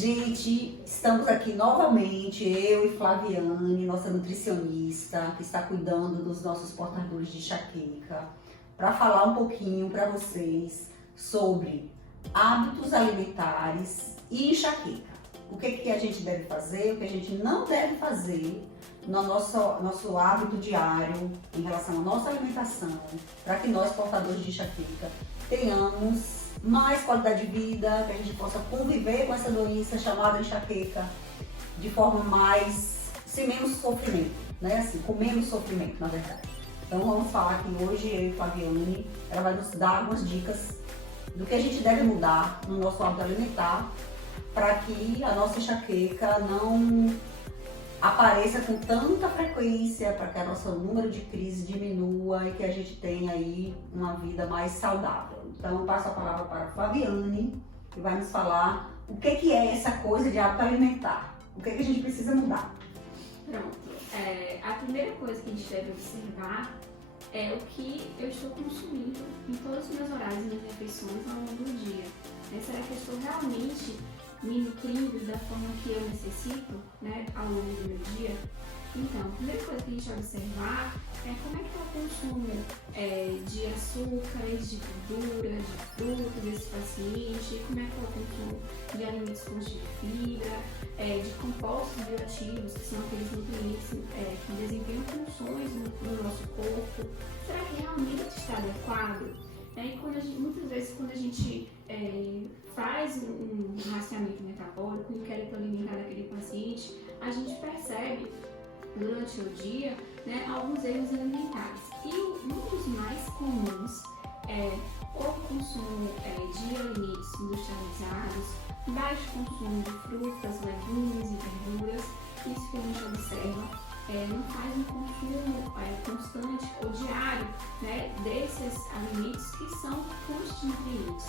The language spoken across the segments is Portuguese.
Gente, estamos aqui novamente, eu e Flaviane, nossa nutricionista, que está cuidando dos nossos portadores de enxaqueca, para falar um pouquinho para vocês sobre hábitos alimentares e enxaqueca. O que a gente deve fazer, o que a gente não deve fazer no nosso hábito diário em relação à nossa alimentação, para que nós, portadores de enxaqueca, tenhamos mais qualidade de vida, que a gente possa conviver com essa doença chamada enxaqueca de forma sem menos sofrimento, né? Assim, com menos sofrimento, na verdade. Então vamos falar aqui hoje, eu e Flaviane, ela vai nos dar algumas dicas do que a gente deve mudar no nosso hábito alimentar para que a nossa enxaqueca não apareça com tanta frequência, para que o nosso número de crises diminua e que a gente tenha aí uma vida mais saudável. Então eu passo a palavra para a Flaviane, que vai nos falar o que é essa coisa de hábito alimentar, o que a gente precisa mudar. Pronto, a primeira coisa que a gente deve observar é o que eu estou consumindo em todos os meus horários e minhas refeições ao longo do dia. Será que eu estou realmente me nutrindo da forma que eu necessito, né, ao longo do meu dia? Então, a primeira coisa que a gente vai observar é como é que está o consumo de açúcares, de gordura, de frutas desse paciente, como é que está o consumo de alimentos fontes de fibra, de compostos bioativos, que são aqueles nutrientes que desempenham funções no nosso corpo. Será que realmente está adequado? E muitas vezes quando a gente faz um rastreamento metabólico, um inquérito alimentar daquele paciente, a gente percebe durante o dia, né, alguns erros alimentares. E um dos mais comuns é o consumo de alimentos industrializados, baixo consumo de frutas, legumes e verduras. Isso que a gente observa não faz um consumo constante ou diário, né, desses alimentos que são fontes de nutrientes.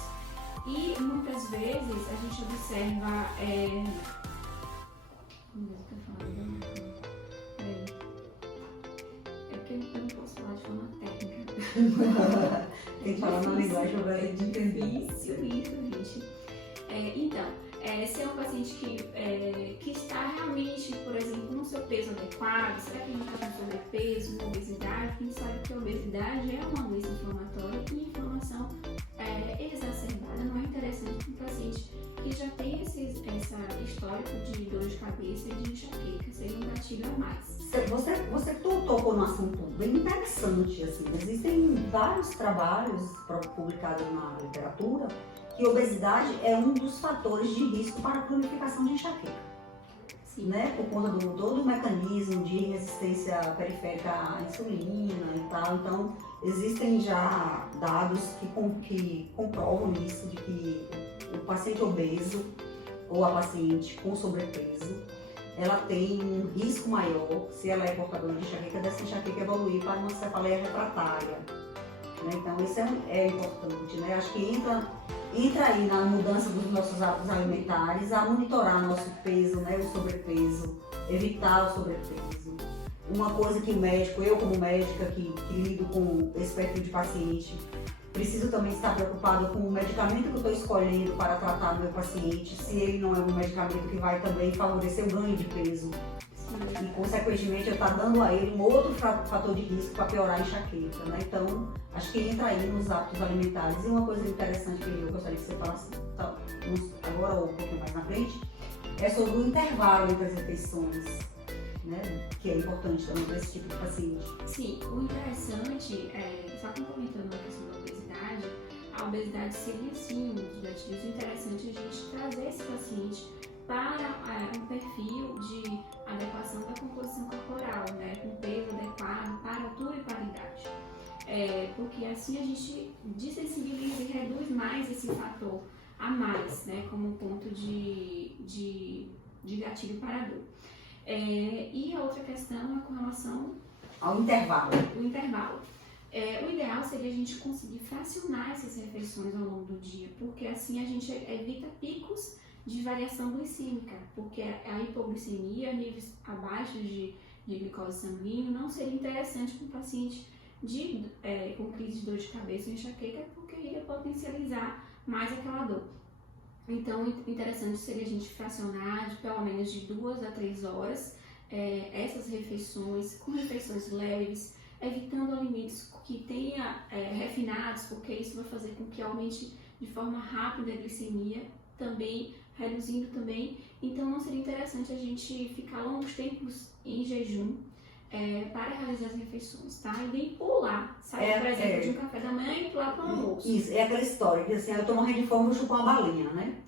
E muitas vezes a gente observa eu não posso falar de forma técnica. Tem que falar na linguagem para a gente entender. Isso, gente. Então, se é um paciente que está realmente, por exemplo, no seu peso adequado, será que ele está com sobrepeso, com obesidade? A gente sabe que a obesidade é uma doença inflamatória e inflamação exacerbada não é interessante para um paciente que já tem esse histórico de dor de cabeça e de enxaqueca, seria um gatilho a mais. Você tocou num assunto bem interessante, assim. Existem vários trabalhos publicados na literatura que a obesidade é um dos fatores de risco para a cronificação de enxaqueca. Sim. Né? Por conta do todo o mecanismo de resistência periférica à insulina e tal. Então, existem já dados que comprovam isso, de que o paciente obeso ou a paciente com sobrepeso, ela tem um risco maior, se ela é portadora de enxaqueca, dessa enxaqueca evoluir para uma cefaleia refratária. Né? Então, isso é importante, né? Acho que entra aí na mudança dos nossos hábitos alimentares, a monitorar nosso peso, né? O sobrepeso, evitar o sobrepeso. Uma coisa que o médico, eu como médica que lido com esse perfil de paciente, preciso também estar preocupado com o medicamento que eu estou escolhendo para tratar o meu paciente, se ele não é um medicamento que vai também favorecer o ganho de peso. E, consequentemente, eu estou dando a ele um outro fator de risco para piorar a enxaqueca, né? Então, acho que entra aí nos hábitos alimentares. E uma coisa interessante que eu gostaria que você falasse agora ou um pouquinho mais na frente, é sobre o intervalo entre as refeições, né? Que é importante também para esse tipo de paciente. Sim, o interessante, só complementando a questão da obesidade, a obesidade seria sim um dos gatilhos. O interessante é a gente trazer esse paciente para um perfil de adequação da composição corporal, né, com peso adequado para altura e para idade. Porque assim a gente desensibiliza e reduz mais esse fator a mais, né, como ponto de gatilho para a dor. E a outra questão é com relação ao intervalo. O intervalo. O ideal seria a gente conseguir fracionar essas refeições ao longo do dia, porque assim a gente evita picos de variação glicêmica, porque a hipoglicemia, níveis abaixo de glicose sanguínea, não seria interessante para um paciente com crise de dor de cabeça ou enxaqueca, porque iria potencializar mais aquela dor. Então, o interessante seria a gente fracionar de pelo menos de 2 a 3 horas essas refeições, com refeições leves, evitando alimentos que tenha refinados, porque isso vai fazer com que aumente de forma rápida a glicemia, também reduzindo também. Então, não seria interessante a gente ficar longos tempos em jejum para realizar as refeições, tá? E nem pular, sair, por exemplo, de um café da manhã e pular para o almoço. Isso, é aquela história que assim, eu tô morrendo de fome, vou chupar uma balinha, né?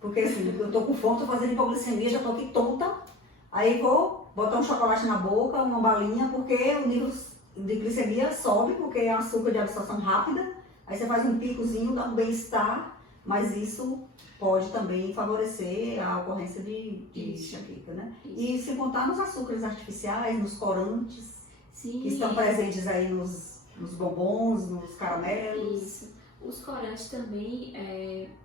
Porque assim, eu tô com fome, tô fazendo hipoglicemia, já tô aqui tonta, aí vou botar um chocolate na boca, uma balinha, porque o nível de glicemia sobe, porque é um açúcar de absorção rápida, aí você faz um picozinho, dá um bem-estar, mas isso pode também favorecer a ocorrência de enxaqueca, né? Isso. E sem contar nos açúcares artificiais, nos corantes, Sim. que estão presentes aí nos bombons, nos caramelos. Isso. Os corantes também,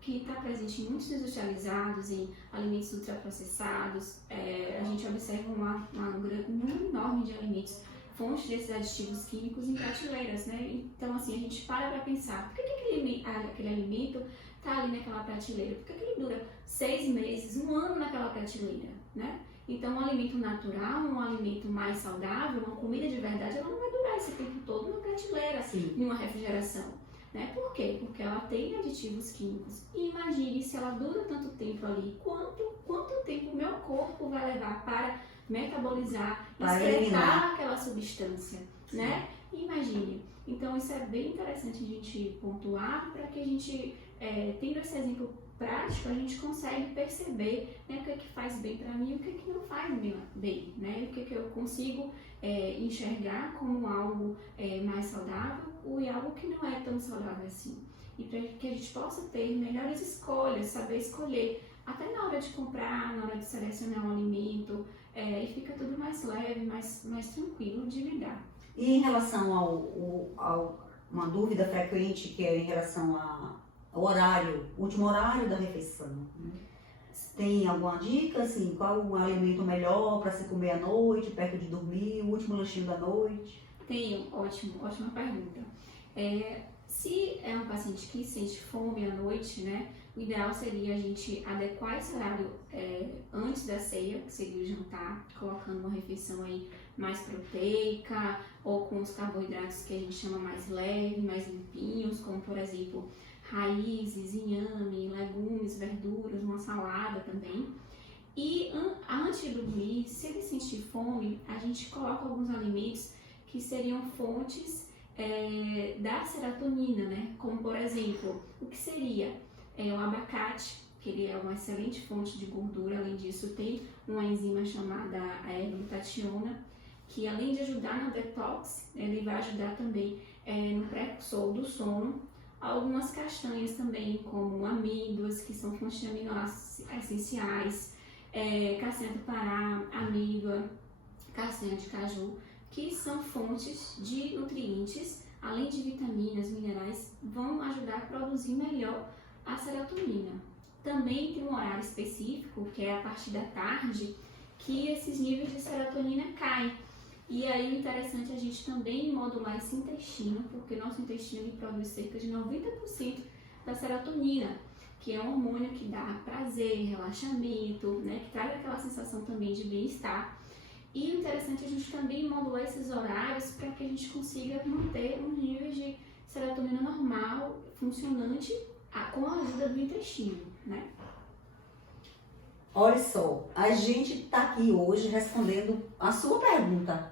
que está presente em muitos industrializados, em alimentos ultraprocessados, a gente observa um número enorme de alimentos, fontes desses aditivos químicos em prateleiras, né? Então, assim, a gente para pensar, por que aquele alimento está ali naquela prateleira? Por que ele dura 6 meses, 1 ano naquela prateleira, né? Então, um alimento natural, um alimento mais saudável, uma comida de verdade, ela não vai durar esse tempo todo numa prateleira, numa refrigeração. Né? Por quê? Porque ela tem aditivos químicos. E imagine se ela dura tanto tempo ali, quanto tempo o meu corpo vai levar para metabolizar, excretar aquela substância, né? Imagine. Então isso é bem interessante a gente pontuar para que a gente, tendo esse exemplo prático, a gente consegue perceber, né, o que é que faz bem para mim e o que é que não faz bem, né? O que é que eu consigo enxergar como algo mais saudável e algo que não é tão saudável assim. E para que a gente possa ter melhores escolhas, saber escolher, até na hora de comprar, na hora de selecionar um alimento, e fica tudo mais leve, mais tranquilo de lidar. E em relação a uma dúvida frequente que é em relação ao horário, último horário da refeição, né? Tem alguma dica, assim, qual o alimento melhor para se comer à noite, perto de dormir, o último lanchinho da noite? Tenho, ótima pergunta. Se é um paciente que sente fome à noite, né, o ideal seria a gente adequar esse horário antes da ceia, que seria o jantar, colocando uma refeição aí mais proteica ou com os carboidratos que a gente chama mais leve, mais limpinhos, como por exemplo raízes, inhame, legumes, verduras, uma salada também. E antes de dormir, se ele sentir fome, a gente coloca alguns alimentos que seriam fontes da serotonina, né? Como por exemplo, o que seria o abacate, que ele é uma excelente fonte de gordura. Além disso, tem uma enzima chamada glutationa, que além de ajudar no detox, ele vai ajudar também no precursor do sono. Algumas castanhas também, como amêndoas, que são fontes de aminoácidos essenciais, castanha do Pará, amêndoa, castanha de caju, que são fontes de nutrientes, além de vitaminas, minerais, vão ajudar a produzir melhor a serotonina. Também tem um horário específico, que é a partir da tarde, que esses níveis de serotonina caem. E aí o interessante é a gente também modular esse intestino, porque nosso intestino ele produz cerca de 90% da serotonina, que é um hormônio que dá prazer, relaxamento, né, que traz aquela sensação também de bem-estar. E o interessante é a gente também modular esses horários para que a gente consiga manter um nível de serotonina normal, funcionante, com a ajuda do intestino, né? Olha só, a gente está aqui hoje respondendo a sua pergunta.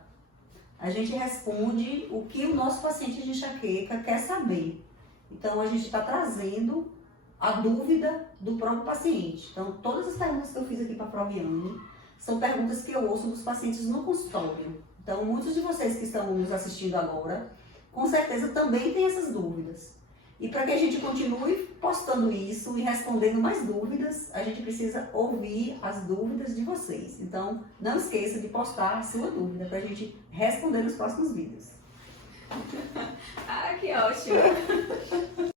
A gente responde o que o nosso paciente de enxaqueca quer saber. Então, a gente está trazendo a dúvida do próprio paciente. Então, todas as perguntas que eu fiz aqui para a Proviane são perguntas que eu ouço dos pacientes no consultório. Então, muitos de vocês que estão nos assistindo agora, com certeza também têm essas dúvidas. E para que a gente continue postando isso e respondendo mais dúvidas, a gente precisa ouvir as dúvidas de vocês. Então, não esqueça de postar a sua dúvida para a gente responder nos próximos vídeos. Ah, que ótimo!